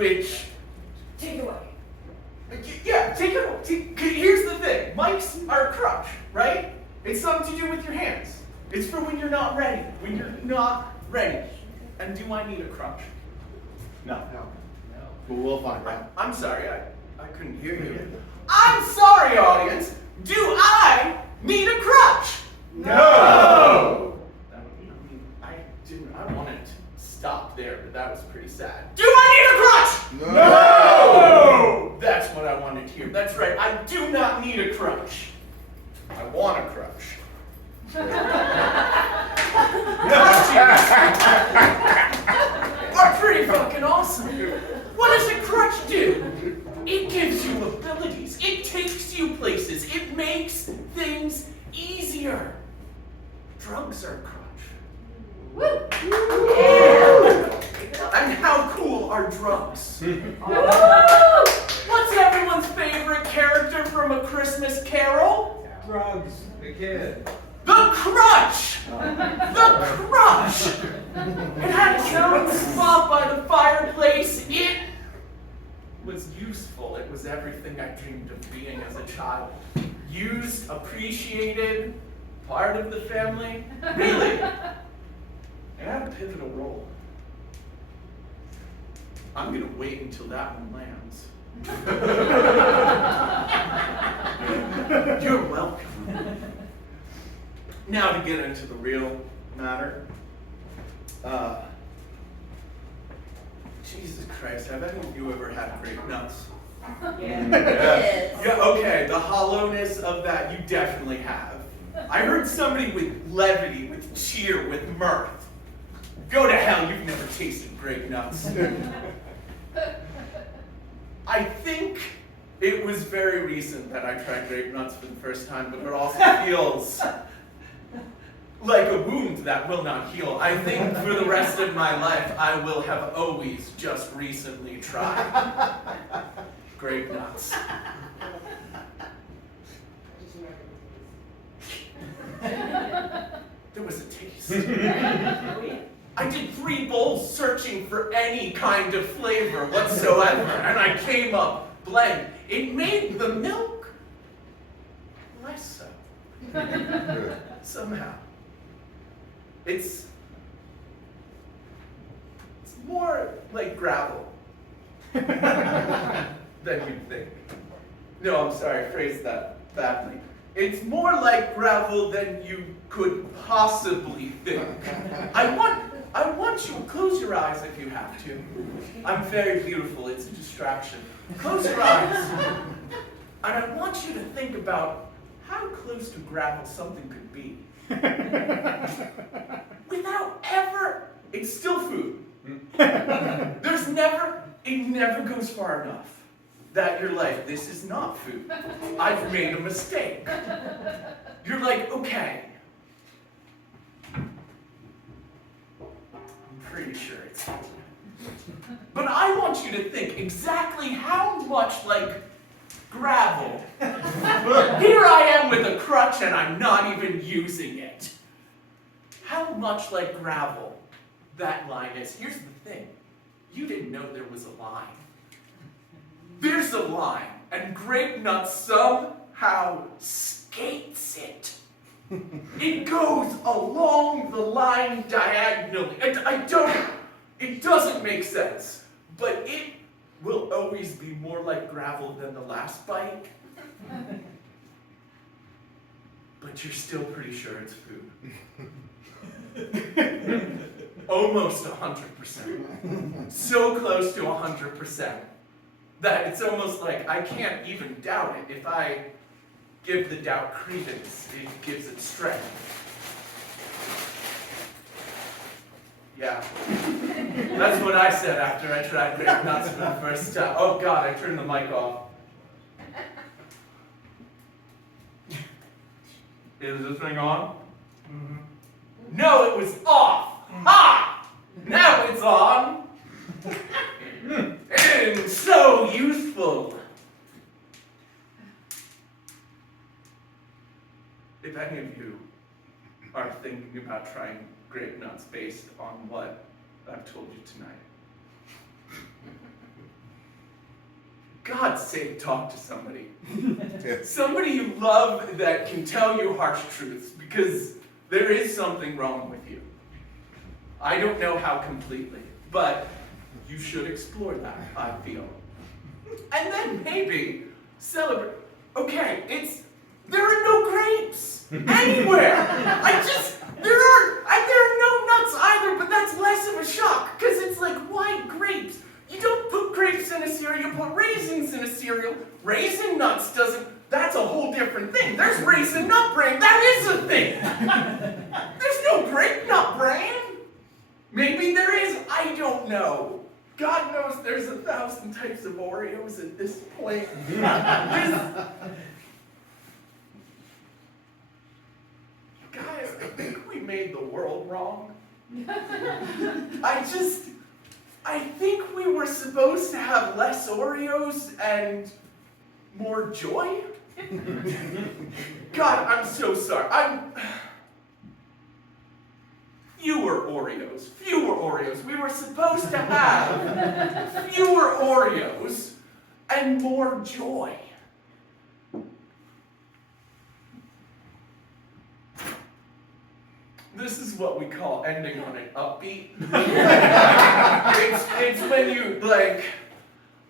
which... Take it away. Yeah, take it away. Here's the thing. Mics are a crutch, right? It's something to do with your hands. It's for when you're not ready. When you're not ready. And do I need a crutch? No. But we'll find out. I'm sorry, I couldn't hear you. I'm sorry, audience. Do I need a crutch? No! I wanted to stop there, but that was pretty sad. Do I need a crutch? No! That's what I wanted to hear. That's right, I do not need a crutch. I want a crutch. Are pretty fucking awesome. What does a crutch do? It gives you abilities. It takes you places. It makes things easier. Drugs are a crutch. Woo! And how cool are drugs? Woo! What's everyone's favorite character from A Christmas Carol? Drugs, the kid. The crutch! The crutch! It had its own spot by the fireplace. It was useful. It was everything I dreamed of being as a child. Used, appreciated, part of the family. Really? It had a pivotal role. I'm gonna wait until that one lands. You're welcome. Now to get into the real matter. Jesus Christ, have any of you ever had grape nuts? Yes. Yeah, okay, the hollowness of that you definitely have. I heard somebody with levity, with cheer, with mirth. Go to hell, you've never tasted grape nuts. I think it was very recent that I tried grape nuts for the first time, but it also feels like a wound that will not heal. I think for the rest of my life, I will have always just recently tried grape nuts. There was a taste. I did 3 bowls searching for any kind of flavor whatsoever, and I came up blank. It made the milk less so. Somehow. It's more like gravel than you'd think. No, I'm sorry, I phrased that badly. It's more like gravel than you could possibly think. I want you, close your eyes if you have to. I'm very beautiful, it's a distraction. Close your eyes. And I want you to think about how close to gravel something could be. Without ever, it's still food. It never goes far enough that you're like, this is not food. I've made a mistake. You're like, okay. I'm pretty sure it's food. But I want you to think exactly how much like gravel. Here I am with a crutch and I'm not even using it. How much like gravel that line is. Here's the thing. You didn't know there was a line. There's a line, and Grape Nut somehow skates it. It goes along the line diagonally. It doesn't make sense, but it will always be more like gravel than the last bite. But you're still pretty sure it's food. Almost 100%. So close to 100% that it's almost like I can't even doubt it. If I give the doubt credence, it gives it strength. Yeah. That's what I said after I tried grape nuts for the first time. Oh God, I turned the mic off. Is this thing on? Mm-hmm. No, it was off. Ha! Now it's on. And so useful. If any of you are thinking about trying grape nuts based on what I've told you tonight, God's sake, talk to somebody. Yeah. Somebody you love that can tell you harsh truths, because there is something wrong with you. I don't know how completely, but you should explore that, I feel. And then maybe celebrate. Okay, there are no grapes anywhere. There are no nuts either, but that's less of a shock, because it's like, why grapes? You don't put grapes in a cereal, you put raisins in a cereal. Raisin nuts that's a whole different thing. There's raisin nut bran, that is a thing. There's no grape nut bran. Maybe there is, I don't know. God knows there's 1,000 types of Oreos at this point. Guys, I think we made the world wrong. I think we were supposed to have less Oreos and more joy. God, I'm so sorry. Fewer Oreos. We were supposed to have fewer Oreos and more joy. This is what we call ending on an upbeat. it's when you,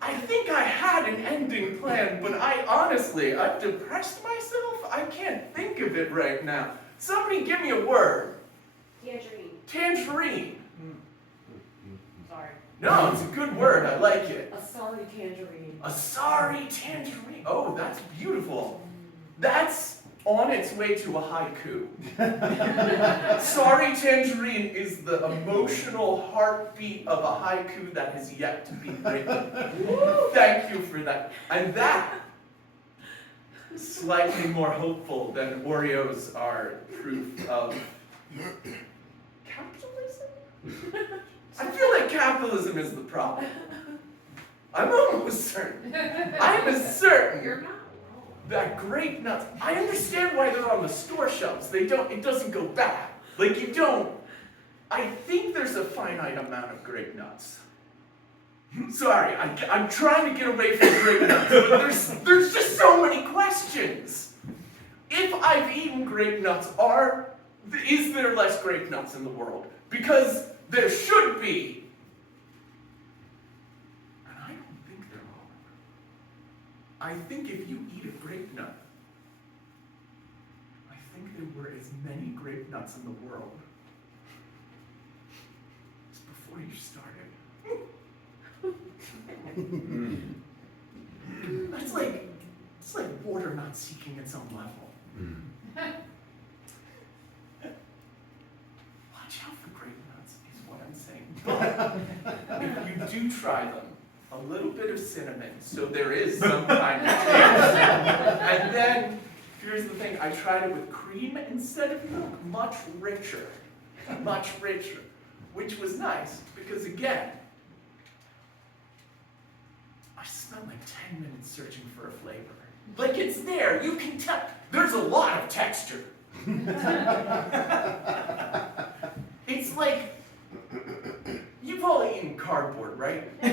I think I had an ending plan, but I've depressed myself. I can't think of it right now. Somebody give me a word. Tangerine. Tangerine. Sorry. No, it's a good word. I like it. A sorry tangerine. A sorry tangerine. Oh, that's beautiful. That's on its way to a haiku. Sorry tangerine is the emotional heartbeat of a haiku that has yet to be written. Thank you for that. And that, slightly more hopeful than Oreos are proof of capitalism? I feel like capitalism is the problem. I'm almost certain. I'm certain. You're not wrong. That grape nuts, I understand why they're on the store shelves. It doesn't go bad. I think there's a finite amount of grape nuts. Sorry, I'm trying to get away from grape nuts, but there's just so many questions. If I've eaten grape nuts, is there less grape nuts in the world? Because there should be. And I don't think there are. I think if you eat a grape nut, I think there were as many grape nuts in the world as before you started. It's like water not seeking its own level. Watch out for grape nuts is what I'm saying. But if you do try them, a little bit of cinnamon, so there is some kind of taste. And then, here's the thing, I tried it with cream instead of milk, much richer, which was nice, because again, I spent like 10 minutes searching for a flavor. It's there, you can tell, there's a lot of texture. It's like, you've all eaten cardboard, right? No,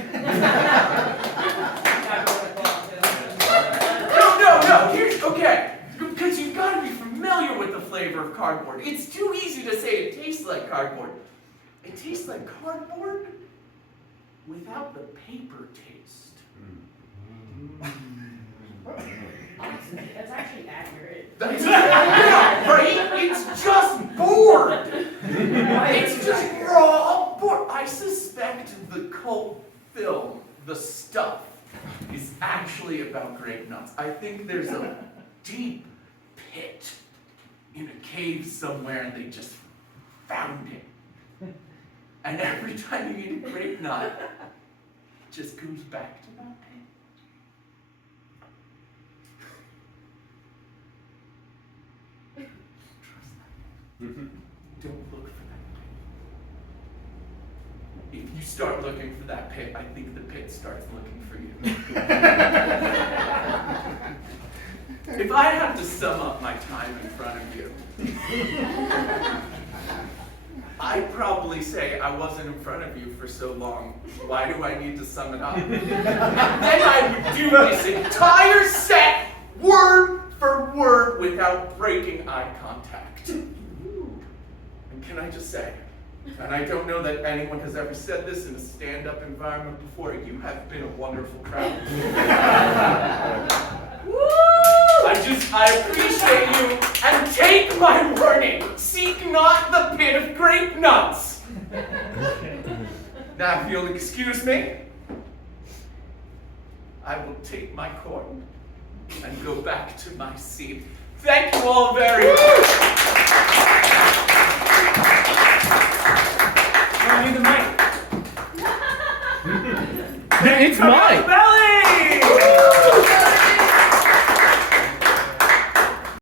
okay. Because you've got to be familiar with the flavor of cardboard. It's too easy to say it tastes like cardboard. It tastes like cardboard without the paper taste. That's actually accurate. Yeah, right? It's just bored. It's just raw bored. I suspect the cult film, The Stuff, is actually about grape nuts. I think there's a deep pit in a cave somewhere and they just found it. And every time you eat a grape nut, it just goes back to that pit. Trust that. Don't look for that pit. If you start looking for that pit, I think the pit starts looking for you. If I have to sum up my time in front of you, I'd probably say I wasn't in front of you for so long. Why do I need to sum it up? And then I would do this entire set, word for word, without breaking eye contact. And can I just say, and I don't know that anyone has ever said this in a stand-up environment before, you have been a wonderful crowd. I appreciate you, and take my warning, seek not the pit of grape nuts. Now, if you'll excuse me, I will take my coin and go back to my seat. Thank you all very much. I need the mic. It's mine.